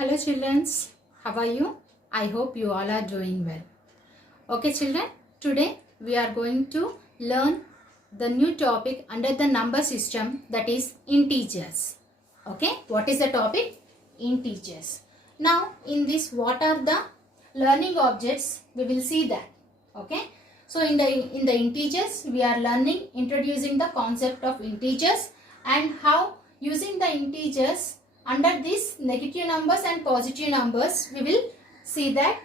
Hello children, how are you? I hope you all are doing well. Okay children, today we are going to learn the new topic under the number system, that is integers. Okay, what is the topic? Integers. Now in this, what are the learning objects? We will see that. Okay, so in the integers we are learning, introducing the concept of integers and how using the integers under these negative numbers and positive numbers we will see that.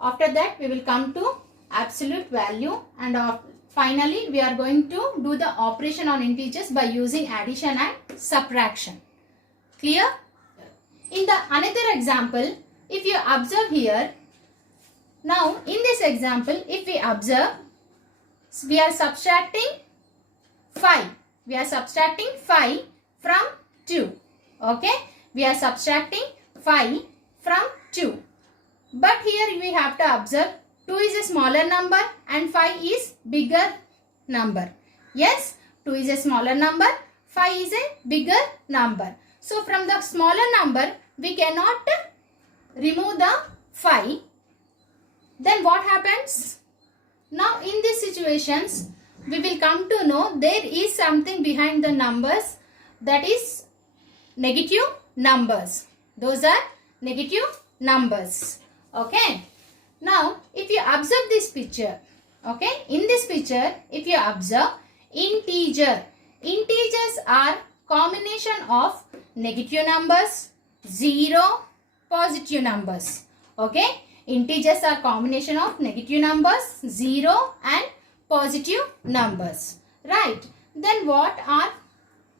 After that we will come to absolute value, and finally we are going to do the operation on integers by using addition and subtraction. Clear? In the another example, if you observe here, now in this example if we observe, we are subtracting 5. We are subtracting 5 from 2. Okay, we are subtracting 5 from 2. But here we have to observe 2 is a smaller number and 5 is bigger number. Yes, 2 is a smaller number, 5 is a bigger number. So from the smaller number we cannot remove the 5. Then what happens? Now in these situations we will come to know there is something behind the numbers, that is negative numbers. Those are negative numbers. Okay. Now if you observe this picture, okay, in this picture if you observe integer, integers are combination of negative numbers, 0, positive numbers. Okay, integers are combination of negative numbers, 0 and positive numbers. Right. Then what are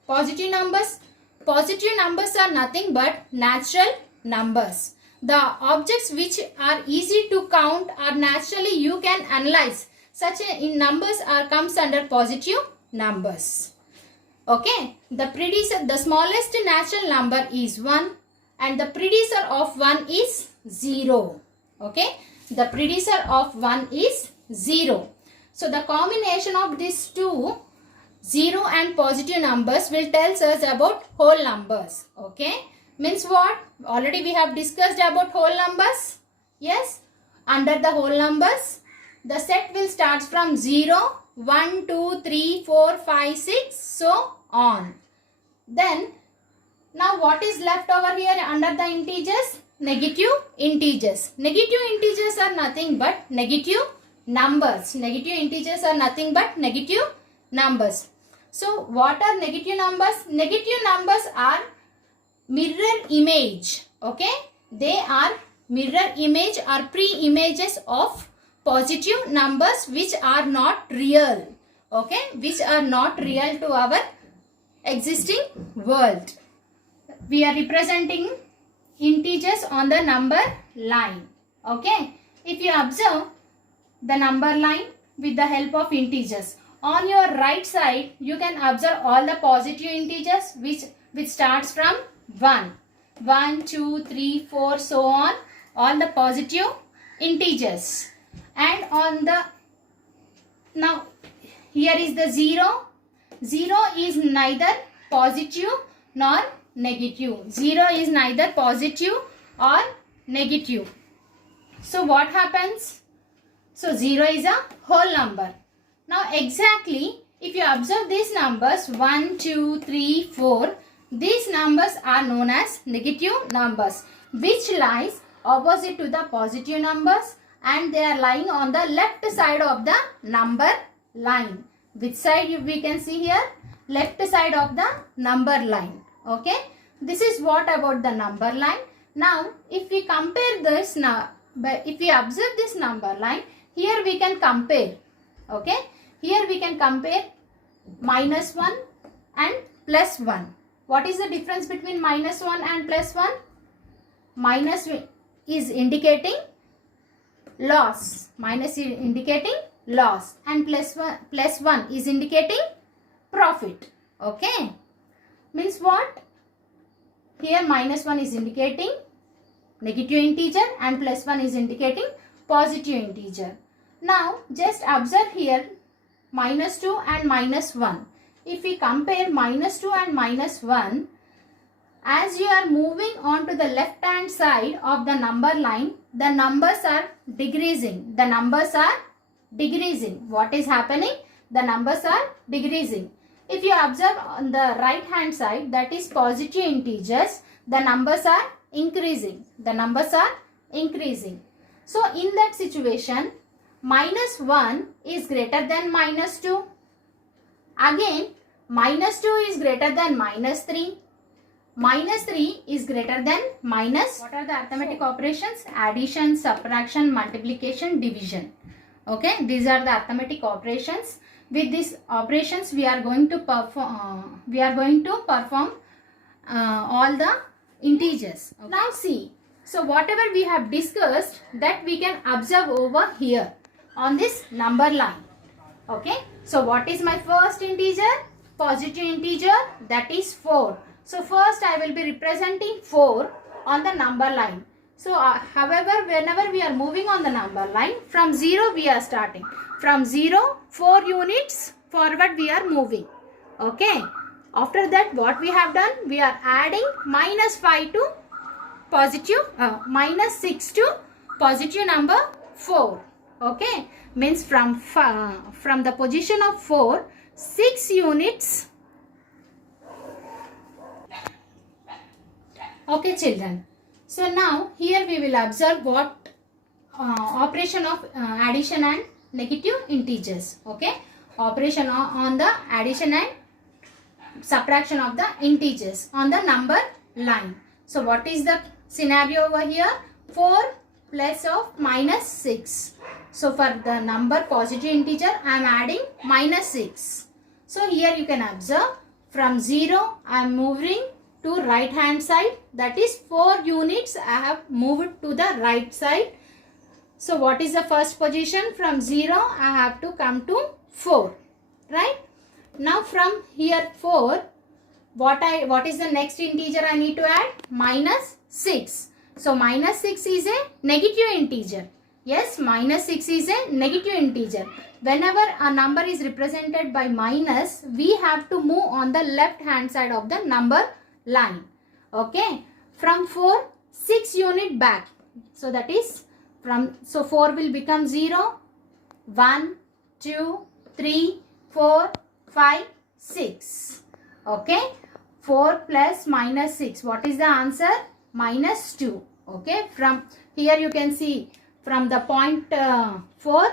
positive numbers? Positive numbers are nothing but natural numbers. The objects which are easy to count are naturally you can analyze. Such in numbers are comes under positive numbers. Okay. The smallest natural number is 1 and the predecessor of 1 is 0. Okay. The predecessor of 1 is 0. So the combination of these two, 0 and positive numbers, will tell us about whole numbers. Okay, means what? Already we have discussed about whole numbers. Yes, under the whole numbers the set will start from 0, 1, 2, 3, 4, 5, 6, so on. Then now what is left over here under the integers? Negative integers. Negative integers are nothing but negative numbers. Negative integers are nothing but negative numbers. So what are negative numbers? Negative numbers are mirror image. Okay, they are mirror image or pre-images of positive numbers which are not real. Okay, which are not real to our existing world. We are representing integers on the number line. Okay, if you observe the number line with the help of integers, on your right side you can observe all the positive integers which starts from 1, 1, 2, 3, 4, so on, all the positive integers. And on the, now here is the 0. 0 is neither positive nor negative. 0 is neither positive or negative. So what happens? So 0 is a whole number. Now exactly if you observe these numbers 1, 2, 3, 4, these numbers are known as negative numbers which lies opposite to the positive numbers and they are lying on the left side of the number line. Which side we can see here? Left side of the number line. Okay, this is what about the number line. Now if we compare this now, if we observe this number line, here we can compare. Okay, here we can compare minus 1 and plus 1. What is the difference between minus 1 and plus 1? Minus is indicating loss. Minus is indicating loss and plus 1 is indicating profit. Okay, means what? Here minus 1 is indicating negative integer and plus 1 is indicating positive integer. Now just observe here minus 2 and minus 1. If we compare minus 2 and minus 1, as you are moving on to the left hand side of the number line, the numbers are decreasing. The numbers are decreasing. What is happening? The numbers are decreasing. If you observe on the right hand side, that is positive integers, the numbers are increasing. The numbers are increasing. So in that situation, minus 1 is greater than minus 2. Again, minus 2 is greater than minus 3. Minus 3 is greater than minus. What are the arithmetic operations? Addition, subtraction, multiplication, division. Okay, these are the arithmetic operations. With these operations, we are going to perform. All the integers. Okay. Now see. So whatever we have discussed, that we can observe over here on this number line. Okay. So what is my first integer? Positive integer, that is 4. So first I will be representing 4 on the number line. So however, whenever we are moving on the number line, from 0 we are starting. From 0, 4 units forward we are moving. Okay. After that, what we have done? We are adding minus 5 to positive, minus 6 to positive number 4. Okay. Means from the position of 4, 6 units. Okay children, so now here we will observe what operation of addition and negative integers. Okay, operation on the addition and subtraction of the integers on the number line. So what is the scenario over here? 4 plus of minus 6. So for the number positive integer, I am adding minus 6. So here you can observe from 0 I am moving to right hand side, that is 4 units I have moved to the right side. So what is the first position? From 0 I have to come to 4, right? Now from here 4, what is the next integer I need to add? Minus 6. So minus 6 is a negative integer. Yes, minus 6 is a negative integer. Whenever a number is represented by minus, we have to move on the left hand side of the number line. Okay, from 4, 6 unit back. So that is so 4 will become 0, 1, 2, 3, 4, 5, 6. Okay, 4 plus minus 6. What is the answer? Minus 2. Okay, from here you can see from the point 4,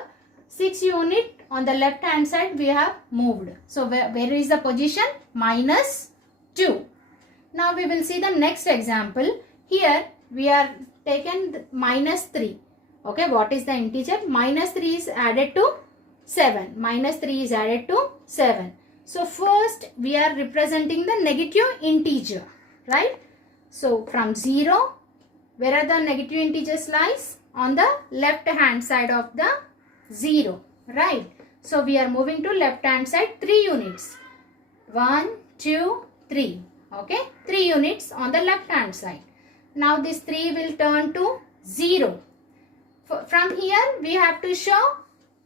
6 unit on the left hand side we have moved. So where is the position? Minus 2. Now we will see the next example. Here we are taken minus 3. Okay, what is the integer? Minus 3 is added to 7. Minus 3 is added to 7. So first we are representing the negative integer, right? So from 0, where are the negative integers lies? On the left hand side of the 0, right? So we are moving to left hand side 3 units. 1, 2, 3. Okay, 3 units on the left hand side. Now this 3 will turn to 0. From here we have to show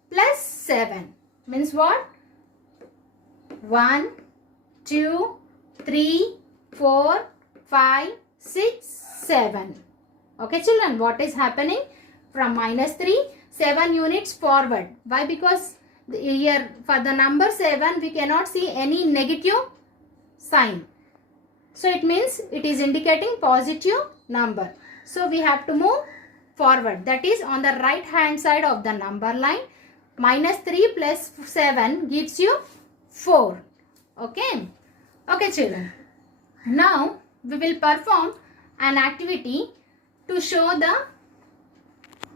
plus 7. Means what? 1, 2, 3, 4, 5, 6, 7. Okay children, what is happening? From minus 3, 7 units forward. Why? Because here for the number 7 we cannot see any negative sign. So it means it is indicating positive number. So we have to move forward. That is on the right hand side of the number line. Minus 3 plus 7 gives you 4. Okay. Okay children. Now we will perform an activity to show the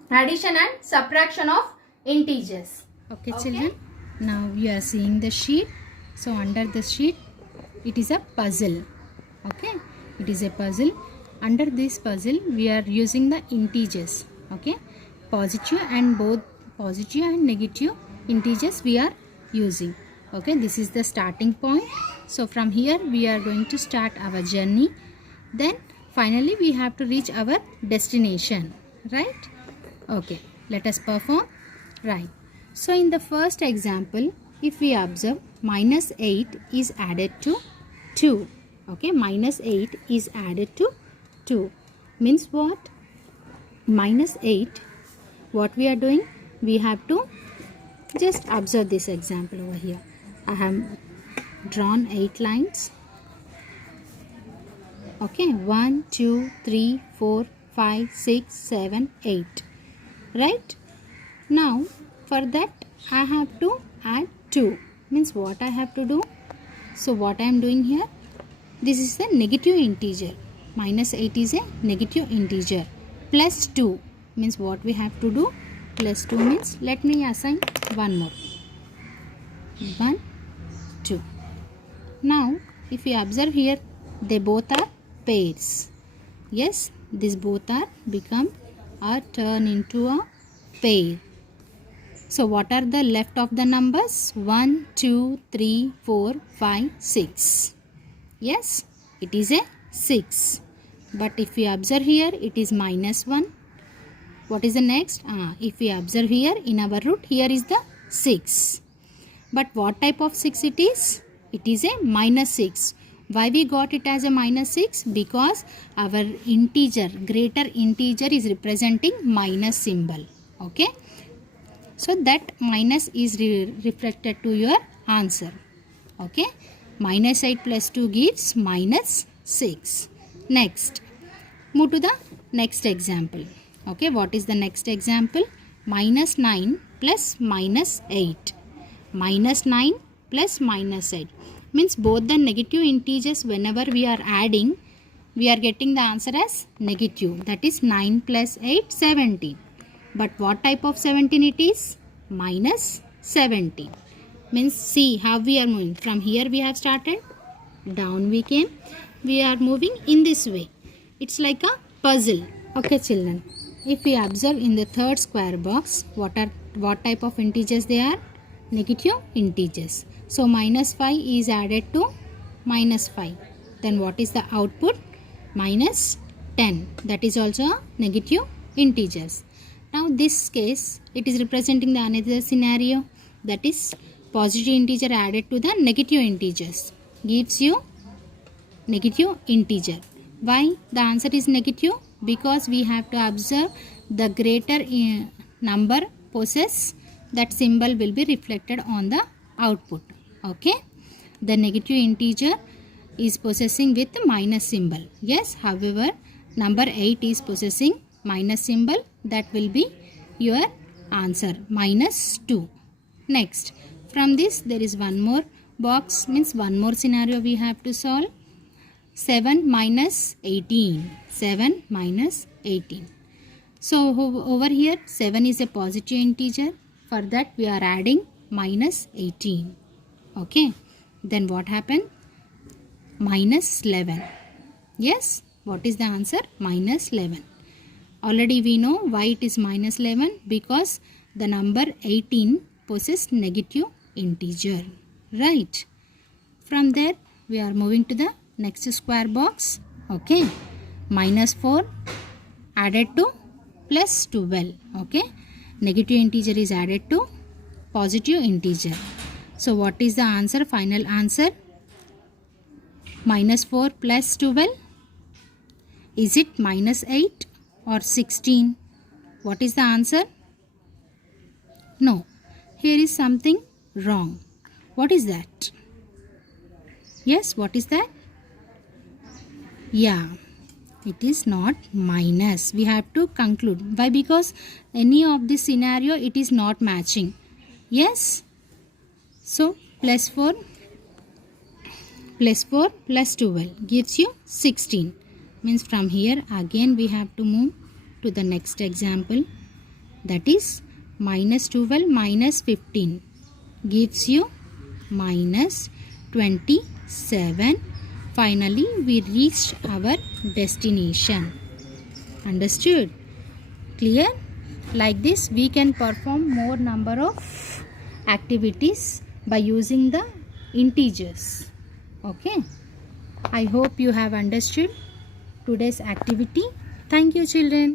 addition and subtraction of integers. Okay children. Now you are seeing the sheet. So under the sheet it is a puzzle. Okay, it is a puzzle. Under this puzzle we are using the integers. Okay, positive and both positive and negative integers we are using. Okay, this is the starting point. So from here we are going to start our journey. Then finally we have to reach our destination, right? Okay, let us perform. Right. So in the first example, if we observe, minus 8 is added to 2. Okay, minus 8 is added to 2. Means what? Minus 8, what we are doing? We have to just observe this example over here. I have drawn 8 lines. Okay, 1, 2, 3, 4, 5, 6, 7, 8. Right? Now, for that, I have to add 2. Means what I have to do? So, what I am doing here? This is the negative integer. Minus 8 is a negative integer. Plus 2 means what we have to do? Plus 2 means, let me assign one more. 1, 2. Now, if you observe here, they both are pairs. Yes, these both are become or turn into a pair. So, what are the left of the numbers? 1, 2, 3, 4, 5, 6. Yes, it is a 6. But if we observe here, it is minus 1. What is the next? If we observe here, in our root, here is the 6. But what type of 6 it is? It is a minus 6. Why we got it as a minus 6? Because our integer, greater integer is representing minus symbol. Okay. So that minus is reflected to your answer. Okay. Minus 8 plus 2 gives minus 6. Next. Move to the next example. Okay. What is the next example? Minus 9 plus minus 8. Minus 9 plus minus 8. Means both the negative integers, whenever we are adding, we are getting the answer as negative. That is 9 plus 8, 17. But what type of 17 it is? Minus 17. Means see how we are moving. From here we have started. Down we came. We are moving in this way. It's like a puzzle. Okay children. If we observe in the third square box, what type of integers they are? Negative integers. So minus 5 is added to minus 5. Then what is the output? Minus 10. That is also a negative integers. Now this case, it is representing the another scenario, that is positive integer added to the negative integers gives you negative integer. Why the answer is negative? Because we have to observe the greater number possess, that symbol will be reflected on the output. Okay, the negative integer is possessing with minus symbol. Yes, however, number 8 is possessing minus symbol. That will be your answer, minus 2. Next, from this there is one more box, means one more scenario we have to solve. 7 minus 18. 7 minus 18. So over here 7 is a positive integer. For that we are adding minus 18. Okay. Then what happened? Minus 11. Yes. What is the answer? Minus 11. Already we know why it is minus 11. Because the number 18 possesses negative integer. Right. From there we are moving to the next square box. Okay. Minus 4 added to plus 12. Okay. Negative integer is added to positive integer. So what is the answer? Final answer? Minus 4 plus 12. Is it minus 8 or 16? What is the answer? No. Here is something wrong. What is that? Yes, what is that? Yeah. It is not minus. We have to conclude. Why? Because any of this scenario it is not matching. Yes. So plus 4 plus 12 gives you 16. Means from here again we have to move to the next example. That is minus 12 minus 15 gives you minus 27. Finally, we reached our destination. Understood? Clear? Like this, we can perform more number of activities by using the integers. Okay? I hope you have understood today's activity. Thank you, children.